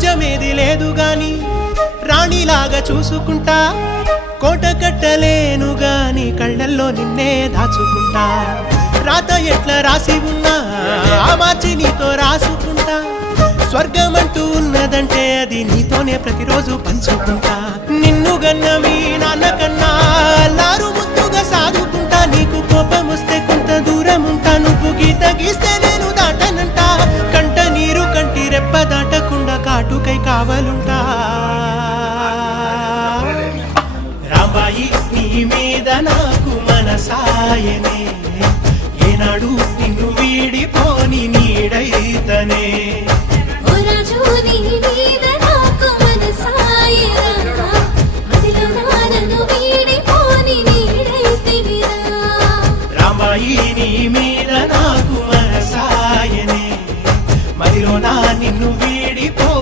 రాజ్యమేది లేదు గాని రాణిలాగా చూసుకుంటా కోట కట్టలేను గాని కళ్ళల్లో నిన్నే దాచుకుంటా రాత ఎట్లా రాసి ఉన్నా ఆ మార్చి నీతో రాసుకుంటా స్వర్గమంటూ ఉన్నదంటే అది నీతోనే ప్రతిరోజు పంచుకుంటా నిన్ను గన్న మీ నాన్న కన్నా లారు ముద్దుగా సాదుకుంటా నీకు కోపం వస్తే కొంత దూరం ఉంటా నువ్వు గీత గీస్తే నేను దాటనంటా కంట నీరు కంటి రెప్ప దాటకుండా కాటుకై కావలుంటా రాంబాయి నీ మీద నాకు మనసాయనే ఏనాడు నిన్ను వీడిపోని నీడైతనే